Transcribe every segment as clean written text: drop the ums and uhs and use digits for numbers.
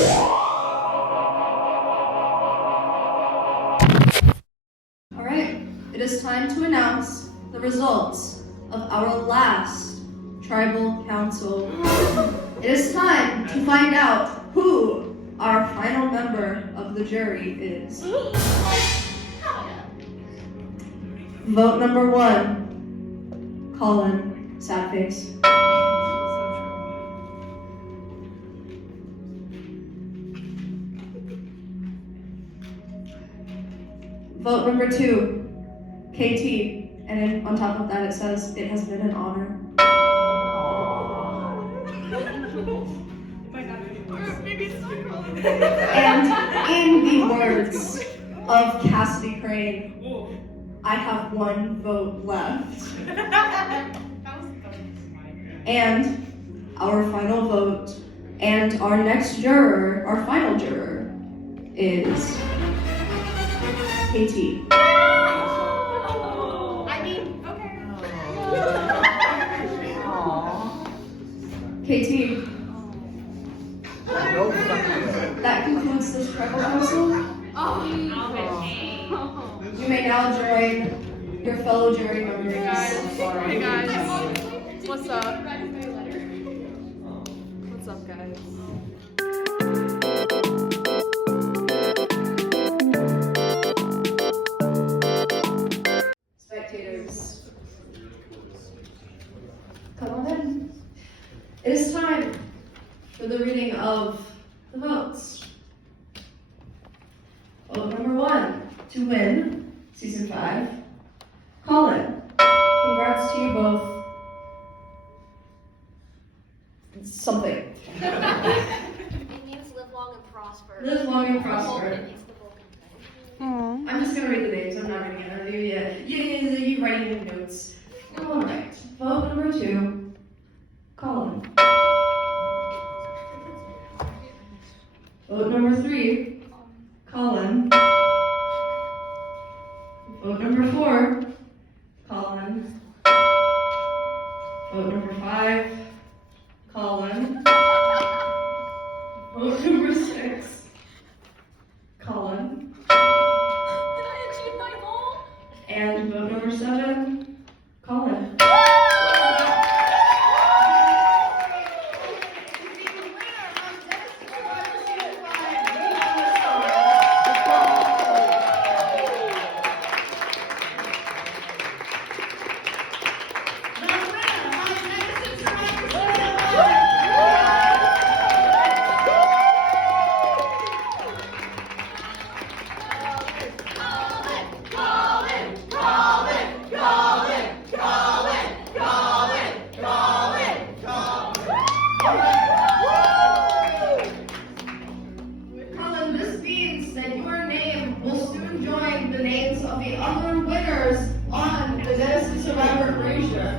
All right, it is time to announce the results of our last tribal council. It is time to find out who our final member of the jury is. Vote number 1, Colin, sad face. Vote number 2, KT, and then on top of that it says, it has been an honor. And in the words of Cassidy Crane, I have 1 vote left. And our final vote, and our next juror, our final juror, is KT. KT. That concludes this tribal council. You may now join your fellow jury members. Hey guys, what's up? What's up, guys? Spectators, come on in. It is time for the reading of the votes. Vote number 1 to win season 5. Colin, congrats to you both. Something. It means live long and prosper. Live long and prosper. It's the Vulcan thing. I'm just gonna read the names. I'm not gonna interview you. You writing your notes. All right. Vote number 2, Colin. Vote number 3, Colin. Vote number 4, Colin. Vote number 5, Colin. Vote number 6, Colin. Did I achieve my goal? And vote number 7, Colin. Colin, this means that your name will soon join the names of the other winners on the Denison Survivor Cruise Show.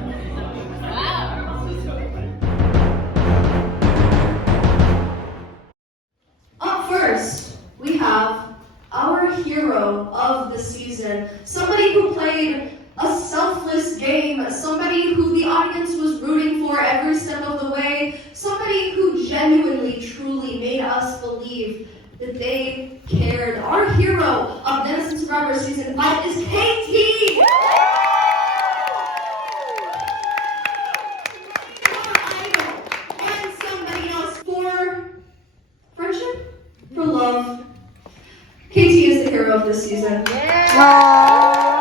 Up first, we have our hero of the season, somebody who played a selfless game, somebody who the audience was rooting for every step of the way, somebody who genuinely, truly made us believe that they cared. Our hero of Denison Survivor Season 5 is KT! And somebody else for friendship, for love. KT is the hero of this season. Now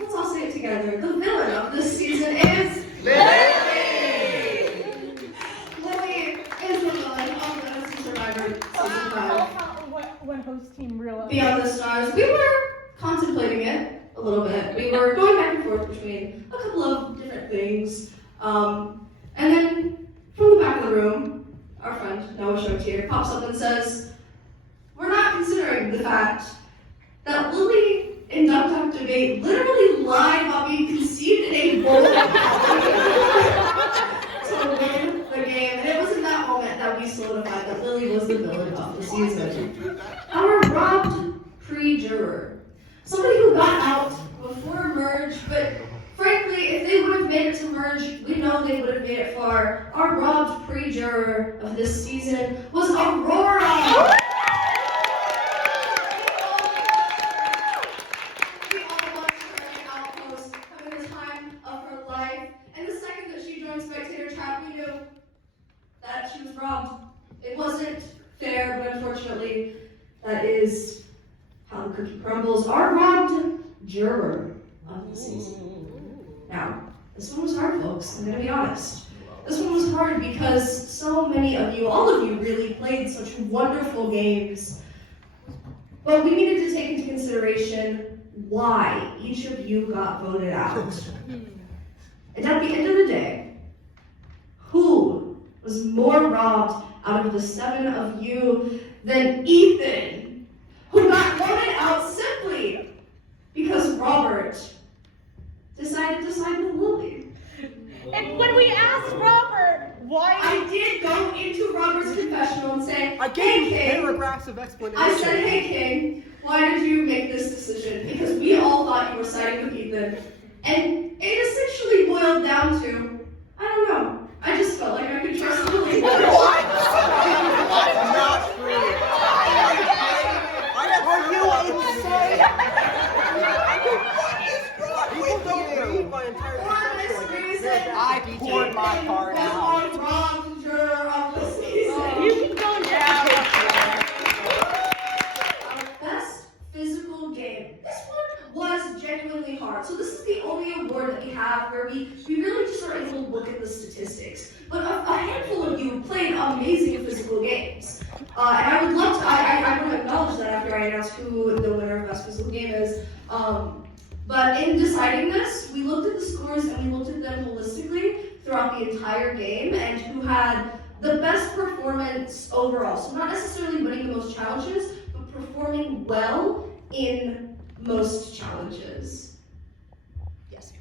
let's all say it together. The villain of this season is Lily! Lily is the villain of Denison Survivor Season 5. What host team realized? Beyond the Stars. We were contemplating it a little bit. We were going back and forth between a couple of different things. And then from the back of the room, our friend Noah Shotier pops up and says, we're not considering the fact that Lily in Duck Duck Debate literally lied about being conceived in a bowl to win the game. And it was in that moment that we solidified that Lily was the villain of the season. Our robbed pre-juror. Somebody who got out before merge, but frankly, if they would have made it to merge, we know they would have made it far. Our robbed pre-juror of this season Aurora. We all watched her in Outpost, having the time of her life. And the second that she joined Spectator Chat, we knew that she was robbed. It wasn't fair, but unfortunately, that is how the cookie crumbles. Our robbed juror of the season. Now, this one was hard, folks. I'm gonna be honest. This one was hard because so many of you, all of you, really played such wonderful games. But we needed to take into consideration why each of you got voted out. And at the end of the day, who was more robbed out of the 7 of you than Ethan, who got voted out simply because Robert decided to side with Lily? And when we asked Robert why, I did go into Robert's confessional and say, I gave hey, King. paragraphs of explanation. I said, hey, King, why did you make this decision? Because we all thought you were siding with Ethan. And it essentially boiled down to, I don't know. I just felt like I could trust Lily. What? Not true. Are you insane? People don't read my entire For this reason, I poured my heart out. was on wrong juror of the season. you can go now. Our best physical game. This one was genuinely hard. So this is the only award that we have where we really just are able to look at the statistics. But a handful of you played amazing physical games. And I would love to, I want to acknowledge that after I announce who the winner of best physical game is. But in deciding this, we looked at the scores and we looked at them holistically throughout the entire game and who had the best performance overall. So not necessarily winning the most challenges, but performing well in most challenges. Yes.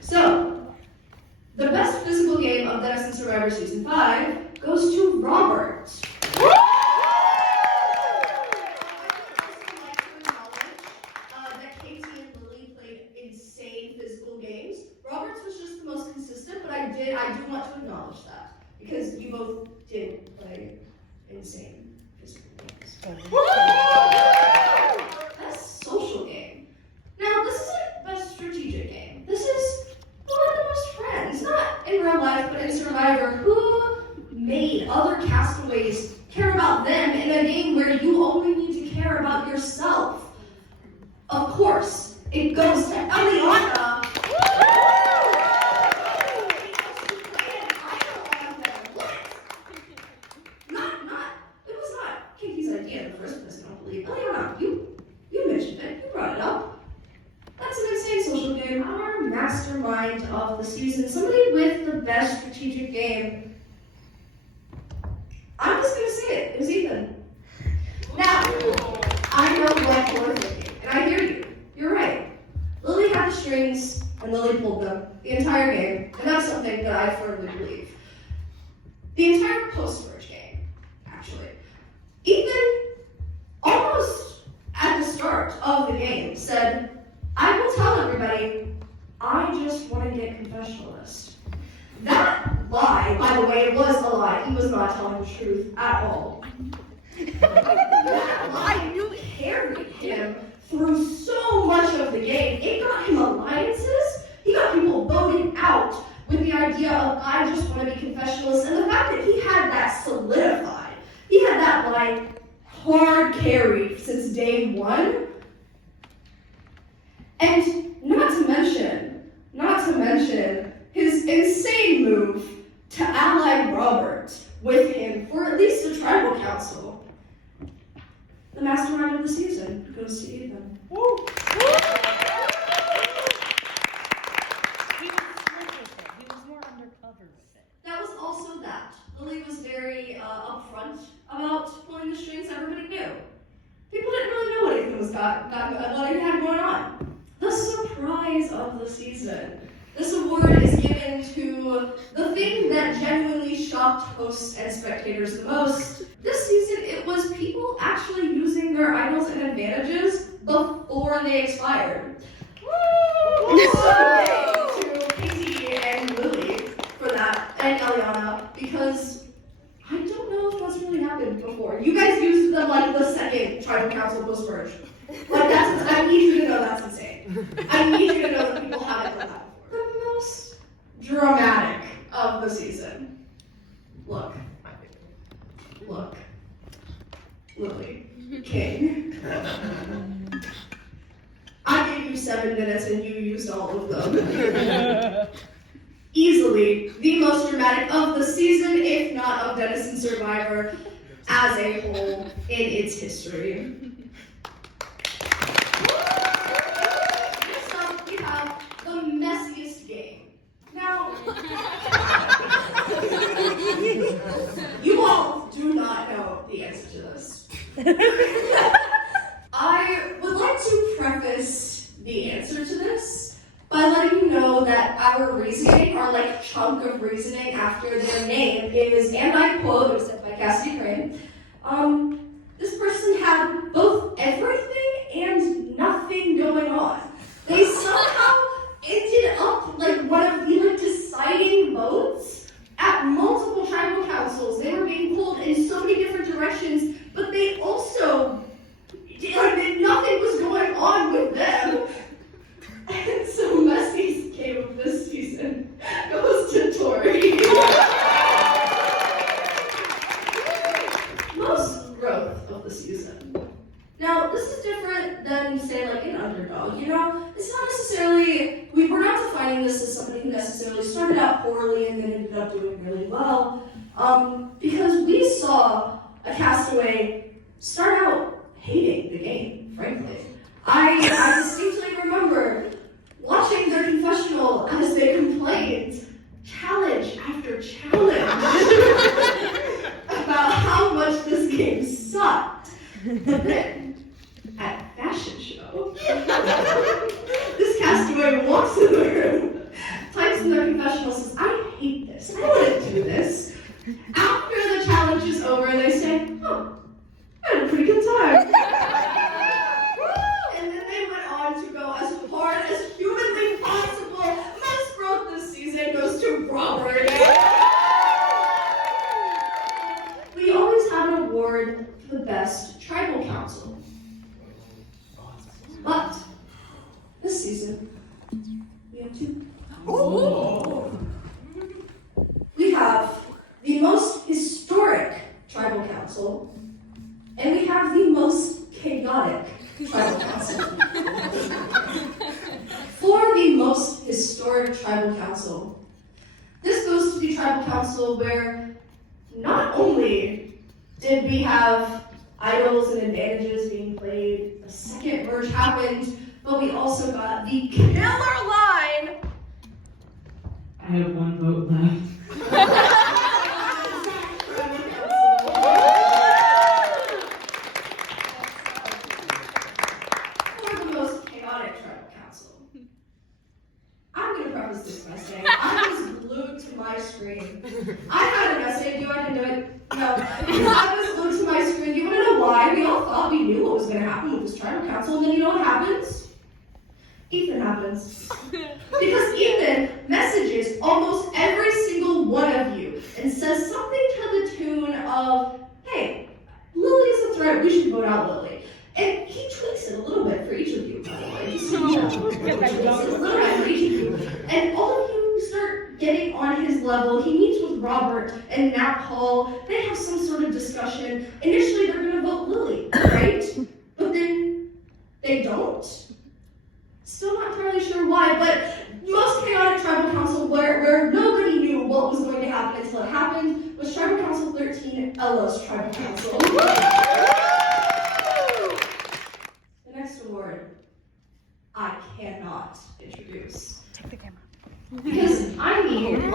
So, the best physical game of Denison Survivor Season 5 goes to Robert. I do want to acknowledge that because you both did play insane physical games. Best social game. Now, this isn't best strategic game. This is who are the most friends, not in real life, but in Survivor. Who made other castaways care about them in a game where you only need to care about yourself? Of course, it goes to Eliana. Mastermind of the season, somebody with the best strategic game. I'm just gonna say it. It was Ethan. Now, I know what you're thinking, and I hear you. You're right. Lily had the strings, and Lily pulled them the entire game, and that's something that I firmly believe. The entire post-merge game, actually. Ethan, almost at the start of the game, said, I will tell everybody, I just want to get confessionalist. That lie, by the way, was a lie. He was not telling the truth at all. That lie carried him through so much of the game. It got him alliances. He got people voted out with the idea of, I just want to be confessionalist. And the fact that he had that solidified, he had that lie hard carried since day one. And not to mention his insane move to ally Robert with him for at least a tribal council. The mastermind of the season goes to Ethan. Woo! He was smart with it. He was more undercover with it. That was also that. Lily was very upfront about pulling the strings. Everybody knew. People didn't really know what Ethan was what he had going on. The surprise of the season. This award is given to the thing that genuinely shocked hosts and spectators the most. This season, it was people actually using their idols and advantages before they expired. Woo! To Katie and Lily for that, and Eliana, because I don't know before. You guys used them like the second tribal council post-merge. Like that's, I need you to know that's insane. I need you to know that people haven't done that before. The most dramatic of the season. Look. Lily. King. I gave you 7 minutes and you used all of them. Easily the most dramatic of the season, if not of Denison Survivor as a whole in its history. Next up, we have the messiest game. Now, you all do not know the answer to this. I would like to preface the answer to this by letting you know that our reasoning, our chunk of reasoning after their name is, and I quote, it was said by Cassidy Crane, this person had both everything and nothing going on. They somehow ended up one of the deciding votes at multiple tribal councils. They were being pulled in so many different directions, but they also, nothing was going on with them. And so Messi's game of this season goes to Tori. Most growth of the season. Now, this is different than, say, an underdog. It's not necessarily, we're not defining this as somebody who necessarily started out poorly and then ended up doing really well. Because we saw a castaway start out hating the game, frankly. I distinctly remember watching their confessional as they complained, challenge after challenge, about how much this game sucked. But then, at fashion show, this castaway walks in the room, types in their confessional, says, I hate this, I wouldn't do this. After the challenge is over, they say, oh, I had a pretty good time. And then they went on to go as hard as humanly possible. Most growth this season goes to Robert. We always have an award for the best tribal council. But this season, we have 2. Ooh. We have the most historic tribal council, and we have the most chaotic tribal council. For the most historic tribal council, this goes to the tribal council where not only did we have idols and advantages being played, a second merge happened, but we also got the killer line. I have 1 vote left. For the most chaotic tribal council. I'm going to preface this by saying I was glued to my screen. I had an essay due, I didn't do it. No, I was glued to my screen. You want to know why? We all thought we knew what was going to happen with this tribal council, and then you know what happens? Ethan happens. Because Ethan messages almost every single one of you and says something to the tune of, hey, Lily is a threat, we should vote out Lily. And he tweaks it a little bit for each of you, by the way. Just so you know. He tweaks it a little bit for each of you. And all of you start getting on his level. He meets with Robert and Nat Hall. They have some sort of discussion. Initially, they're going to vote Lily, right? But then they don't. Still not entirely sure why, but most chaotic tribal council where nobody knew what was going to happen until it happened was Tribal Council 13, Ella's Tribal Council. The next award, I cannot introduce. Take the camera. Because I need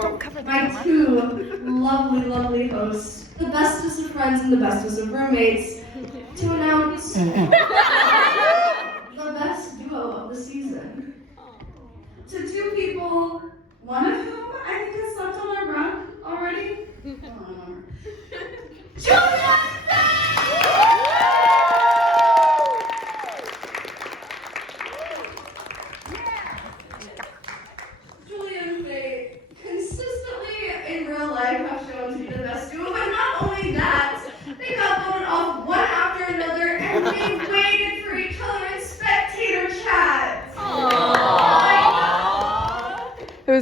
my 2 lovely, lovely hosts, the bestest of friends and the bestest of roommates, to announce the best duo of the season. To 2 people, one of whom I think has slept on our rug already. Julia! Julia and Faye consistently in real life have shown to be the best duo, but not only that, they got voted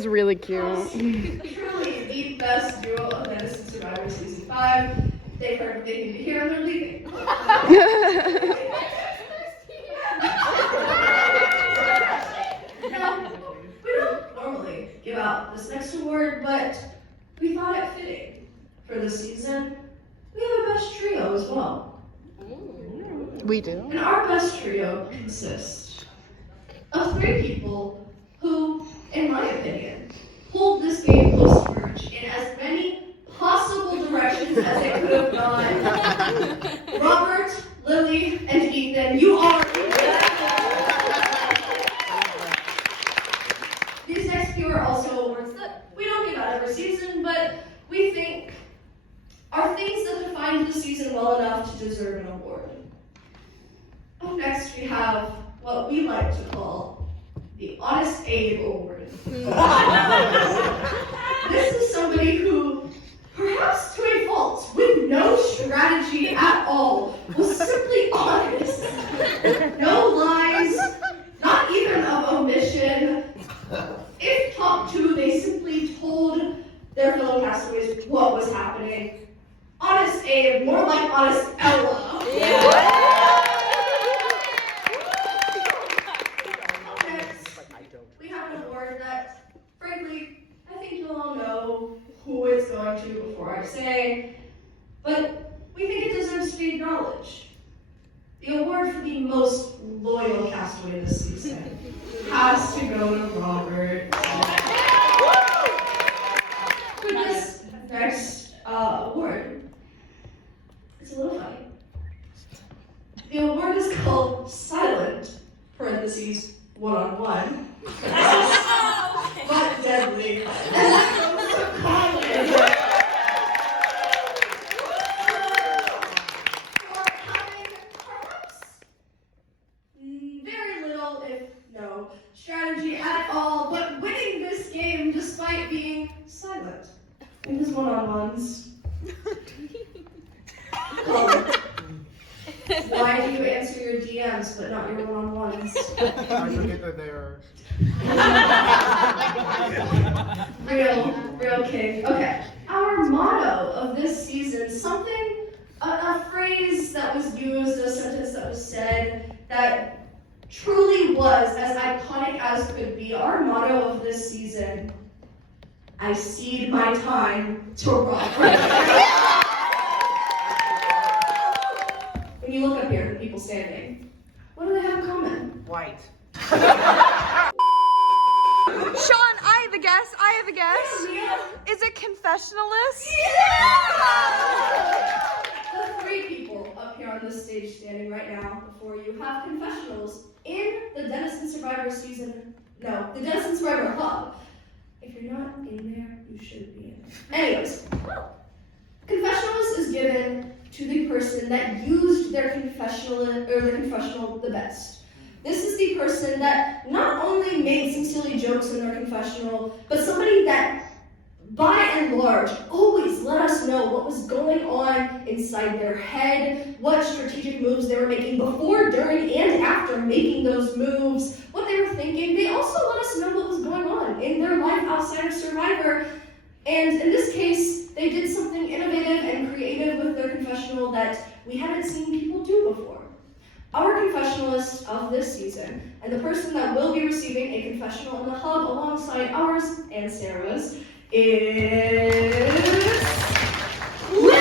was really cute. Truly the best duo of Denison Survivor Season 5. They've heard what they need to hear and they're leaving. Now, we don't normally give out this next award, but we thought it fitting for this season. We have a best trio as well. We do. And our best trio consists of 3 people who, in my opinion, pulled this game post-merge in as many possible directions as it could have gone. Robert, Lily, and Ethan, you are. These next few are also awards that we don't give out every season, but we think are things that defined the season well enough to deserve an award. Up next, we have what we like to call the Honest Abe Award. This is somebody who, perhaps to a fault, with no strategy at all, was simply honest. No lies, not even of omission. If talked to, they simply told their fellow castaways what was happening. Honest Abe, more like Honest Ella. Next, we have an award that, frankly, I think you'll all know who it's going to before I say, but we think it deserves to be acknowledged. The award for the most loyal castaway this season has to go to Robert. For this next award, it's a little funny. The award is called Silent, parentheses, one-on-one, but deadly. And that goes to Colin. For having perhaps very little, if no, strategy at all, but winning this game despite being silent in his one-on-ones. Colin, why do you answer your DMs but not your one-on-ones? I forget that they are. Real king. Okay. Our motto of this season, something, a phrase that was used, a sentence that was said that truly was as iconic as could be. Our motto of this season, I cede my time to Robert. When you look up here, the people standing, what do they have in common? White. Sean, I have a guess. Is it confessionalist? The 3 people up here on this stage standing right now before you have confessionals in the Denison Survivor the Denison Survivor Hub. If you're not in there, you should be in there. Anyways, confessionals is given to the person that used their confessional the best. This is the person that not only made some silly jokes in their confessional, but somebody that, by and large, always let us know what was going on inside their head, what strategic moves they were making before, during, and after making those moves, what they were thinking. They also let us know what was going on in their life outside of Survivor. And in this case, they did something innovative and creative with their confessional that we haven't seen people do before. Our confessionalist of this season, and the person that will be receiving a confessional in the hub alongside ours and Sarah's, is Lily!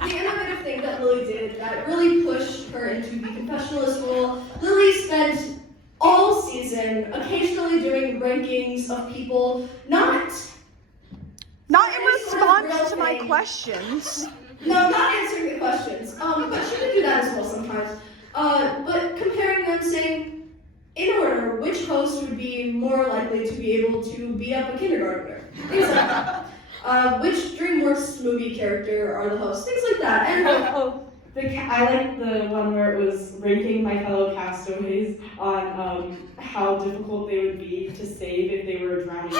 The innovative thing that Lily did that really pushed her into the confessionalist role, Lily spent all season occasionally doing rankings of people, not in response to my questions. No, not answering the questions. But she could do that as well sometimes. But comparing them, saying, in order, which host would be more likely to be able to beat up a kindergartner? Things like that. Which DreamWorks movie character are the hosts? Things like that. And I like the one where it was ranking my fellow castaways on how difficult they would be to save if they were drowning.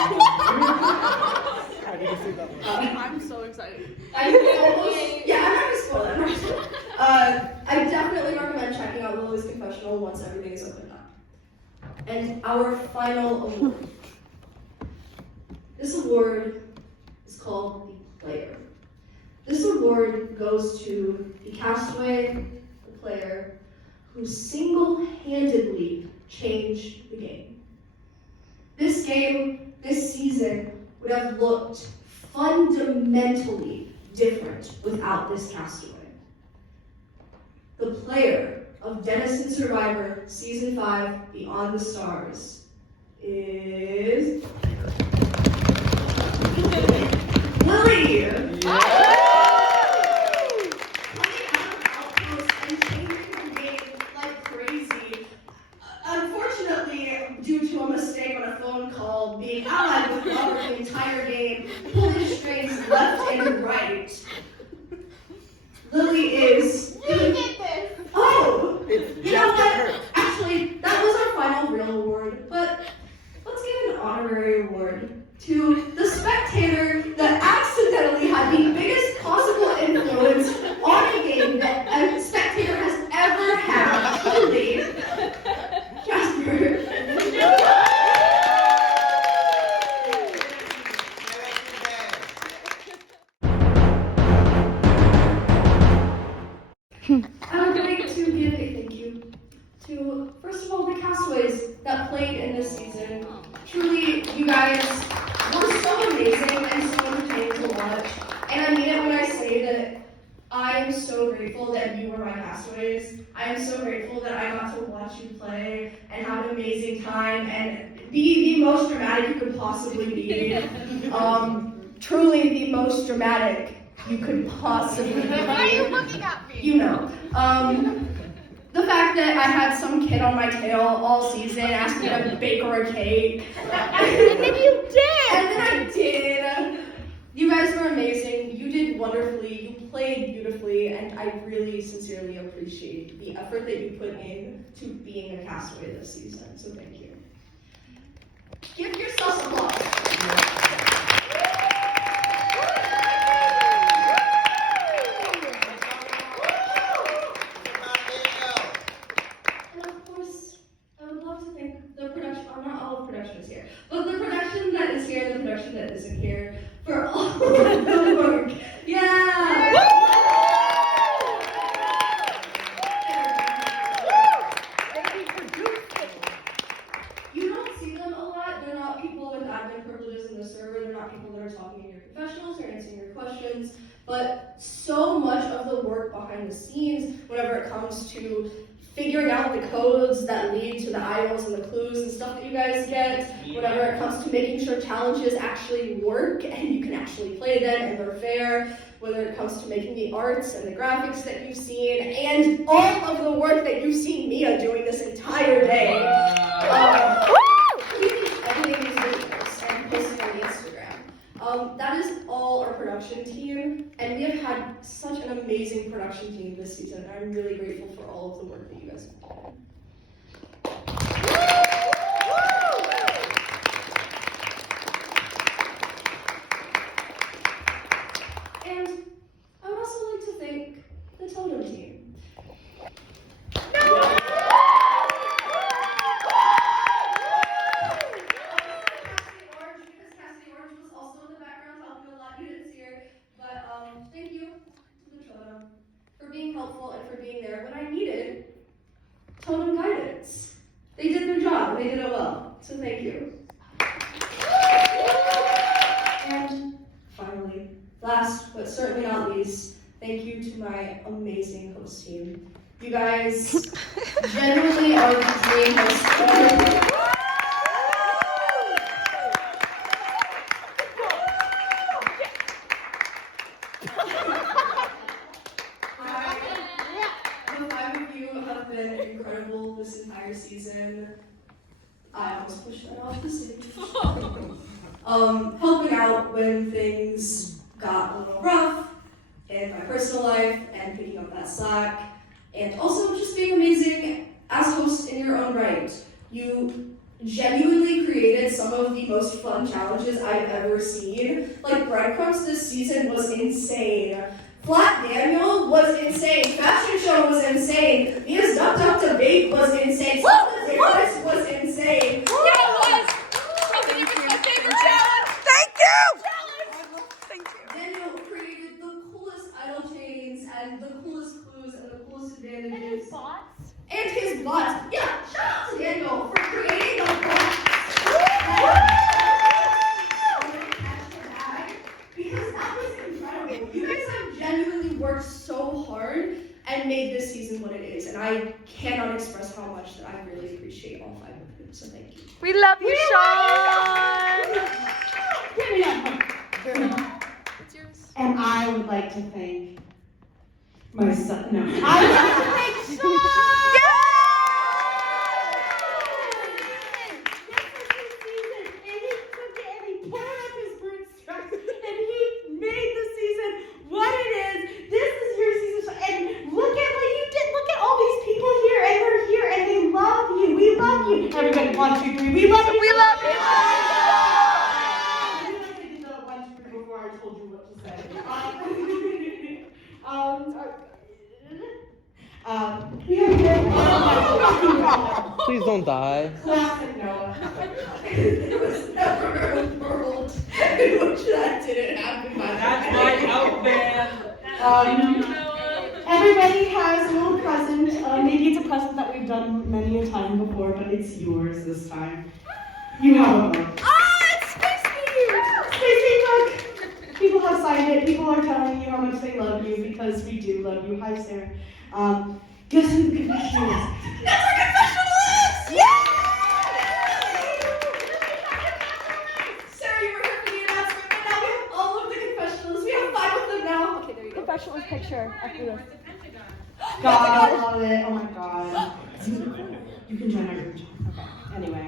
I need to see that one. I'm so excited. I'm not gonna spoil it. I I definitely recommend checking out Lily's confessional once everything is opened up. And our final award. This award is called the Player. This award goes to the castaway, the player, who single-handedly changed the game. This game, this season, would have looked fundamentally different without this castaway. The player of Denison Survivor Season 5 Beyond the Stars is Lily! Coming out of Outpost and changing the game like crazy. Unfortunately, due to a mistake on a phone call, being allied with Robert the entire game, pulling strings left and right. Lily is. You did this! Oh! You know what? Actually, that was our final real award, but let's give an honorary award to the spectator that accidentally had the biggest possible influence on a game that a spectator has ever had. Lily. Jasper. I would like to give a thank you to, first of all, the castaways that played in this season. Truly, you guys were so amazing and so entertaining to watch. And I mean it when I say that I am so grateful that you were my castaways. I am so grateful that I got to watch you play and have an amazing time and be the most dramatic you could possibly be. Truly the most dramatic you could possibly be. Why are you looking at me? You know. The fact that I had some kid on my tail all season asking me to bake her a cake. And then you did! And then I did. You guys were amazing. You did wonderfully. You played beautifully. And I really sincerely appreciate the effort that you put in to being a castaway this season. So thank you. Give yourselves applause. And of course, I would love to thank the production, or not all of production is here, but the production that is here and the production that isn't here for all of the work. Yeah! You don't see them a lot. They're not people with admin privileges in the server. They're not people that are talking in your confessionals or answering your questions. But so much of the work behind the scenes, whenever it comes to figuring out the codes that lead to the items and the clues and stuff that you guys get, whenever it comes to making sure challenges actually work and you can actually play them and they're fair, whether it comes to making the arts and the graphics that you've seen, and all of the work that you've seen Mia doing this entire day. Editing these videos and posting on Instagram. That is all our production team, and we have had such an amazing production team this season, and I'm really grateful for all of the work that you guys have done. And I would also like to thank the Totem team. Thank you to the Totem for being helpful and for being there when I needed Totem guidance. They did their job, they did it well, so thank you. And finally, last but certainly not least, thank you to my amazing host team. You guys genuinely are the dream host. Incredible this entire season. I almost pushed that off the stage. Helping out when things got a little rough in my personal life and picking up that slack, and also just being amazing as hosts in your own right. You genuinely created some of the most fun challenges I've ever seen. Like breadcrumbs this season was insane. Flat Daniel was insane. Fashion show was insane. Mia's Duck Duck Debate was insane. This was insane. Yeah, it was. Something was my favorite challenge. Thank you. Thank you. Daniel created the coolest idle chains and the coolest clues and the coolest advantages. And his bots. And his bots. Yeah, shout out to Daniel for creating the bots. Because that was incredible. You guys have genuinely worked so hard and made this season what it is. And I cannot express how much that I really appreciate all 5 of you. So thank you. We love you, Sean. Give me that. It's yours. And I would like to thank my son. No, I would like to thank Sean. Everybody, 1, 2, 3. We love you. We love you. I realized I did that 1, 2, 3 before I told you what to say. We have been. Please don't die. Classic Noah. There was never a world in which that didn't happen. That's my outfit. Everybody has a little present. Maybe it's a present that we've done many a time before, but it's yours this time. You have a book. It's Space Look. People have signed it. People are telling you how much they love you because we do love you. Hi, Sarah. Guess who the confessional is? That's our confessional list. Yeah. Sarah, you were here for the announcement, but now we have all of the confessionals. We have 5 of them now. Okay, there you go. Confessional list picture after this. God, I love it. Oh my God. You can join our group chat. Okay. Anyway.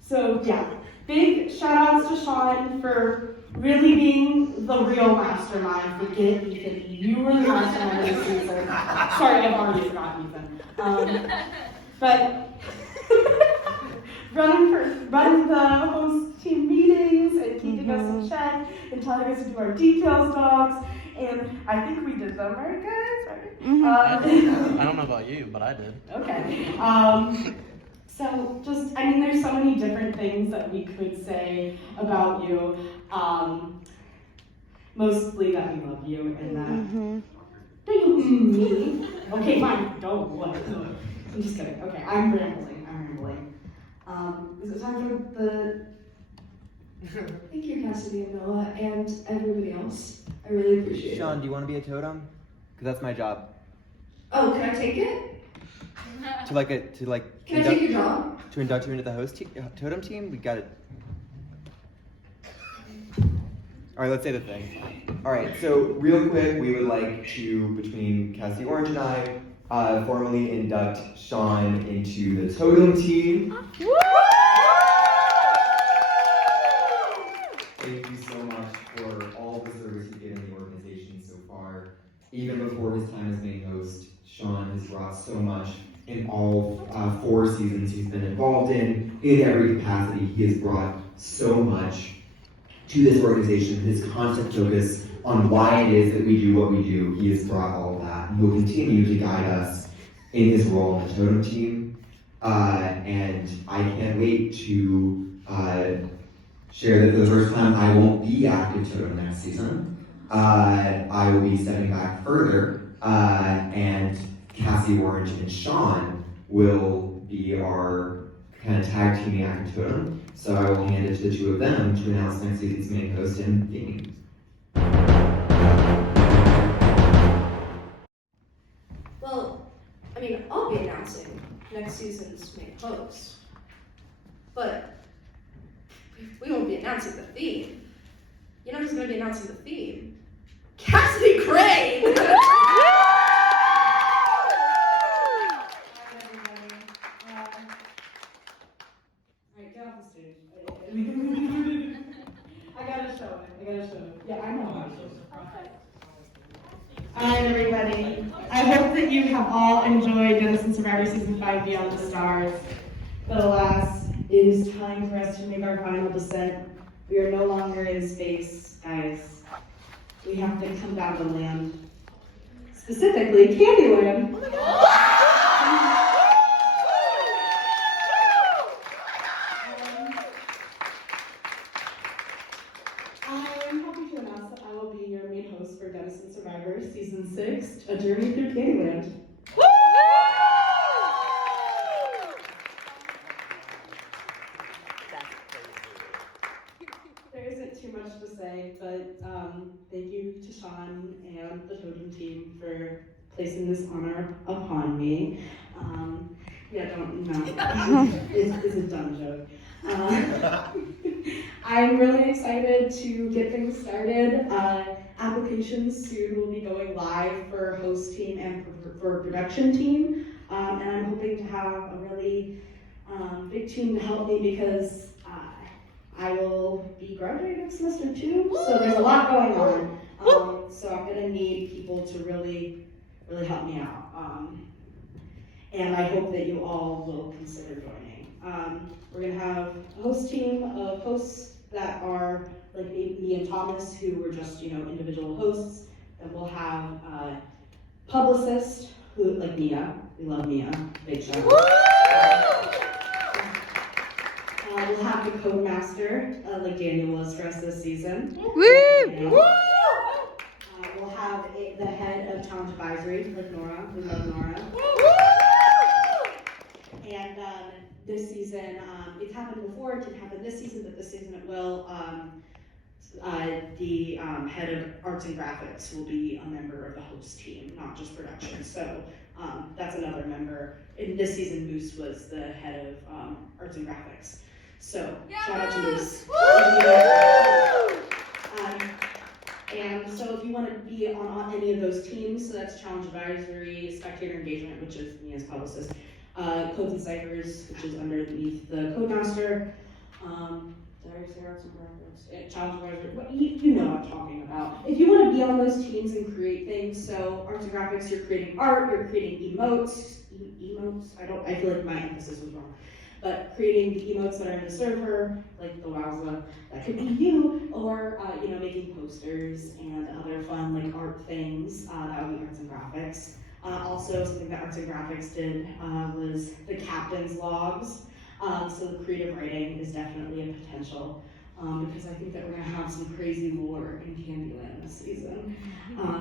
So yeah. Big shout outs to Sean for really being the real mastermind. Forget Ethan. You were the mastermind of the season. Sorry, I've already forgotten Ethan. But running the host team meetings and keeping us in check and telling us to do our details docs. And I think we did them, right, guys? Right? I don't know about you, but I did. Okay. So just, I mean, there's so many different things that we could say about you. Mostly that we love you and that. Don't you me? Okay, fine. Don't what? I'm just kidding. Okay, I'm rambling. Is it time for the? Thank you, Cassidy and Noah, and everybody else. I really appreciate it. Sean, do you want to be a totem? Because that's my job. Oh, can I take it? Can I take your job? To induct you into the totem team, we got it. All right, let's say the thing. All right, so real quick, we would like to, between Cassie Orange and I, formally induct Sean into the totem team. Thank you so much for all the service you've given the organization so far. Even before his time as main host, Sean has brought so much in all 4 seasons he's been involved in every capacity. He has brought so much to this organization, his constant focus on why it is that we do what we do. He has brought all of that. He will continue to guide us in his role on the totem team. And I can't wait to share that for the first time I won't be active totem next season. I will be stepping back further, and Cassie Orange and Sean will be our kind of tag teaming active totem. So I will hand it to the 2 of them to announce next season's main host and theme. Well, I mean, I'll be announcing next season's main host, but we won't be announcing the theme. You know who's going to be announcing the theme? Cassidy Gray! I gotta show it. Yeah, I know. Hi, everybody. I hope that you have all enjoyed Denison Survivor Season 5 Beyond the Stars. But alas, it is time for us to make our final descent. We are no longer in space, guys. we have to come down to land, specifically Candyland. I'm happy to announce that I will be your main host for Denison Survivor Season 6, A Journey Through Candyland. There isn't too much to say, but thank you to Sean and the Totem team for placing this honor upon me. Yeah, don't know. It's a dumb joke. I'm really excited to get things started. Applications soon will be going live for host team and for production team. And I'm hoping to have a really big team to help me because I will be graduating next semester too, so there's a lot going on. So I'm gonna need people to really help me out. And I hope that you all will consider joining. We're gonna have a host team of hosts that are like me and Thomas, who were just, individual hosts. And we'll have publicists who, like Mia, we love Mia, big shout out. We'll have the Codemaster, like Daniel was for us this season. Woo! We'll have the head of Talent Advisory, like Nora. We love Nora. And this season, it's happened before, it didn't happen this season, but this season it will. The head of arts and graphics will be a member of the host team, not just production. So that's another member. In this season, Moose was the head of arts and graphics. So shout out to Moose. And so if you want to be on any of those teams, so that's Challenge Advisory, Spectator Engagement, which is me as publicist, Codes and Ciphers, which is underneath the Codemaster, Challenge Advisory, you know what I'm talking about. If you want to be on those teams and create things, so arts and graphics, you're creating art, you're creating emotes, I feel like my emphasis was wrong. But creating the emotes that are in the server, like the wowza, that could be you, or making posters and other fun like art things, that would be arts and graphics. Also, something that arts and graphics did was the captain's logs. So the creative writing is definitely a potential, because I think that we're gonna have some crazy lore in Candyland this season.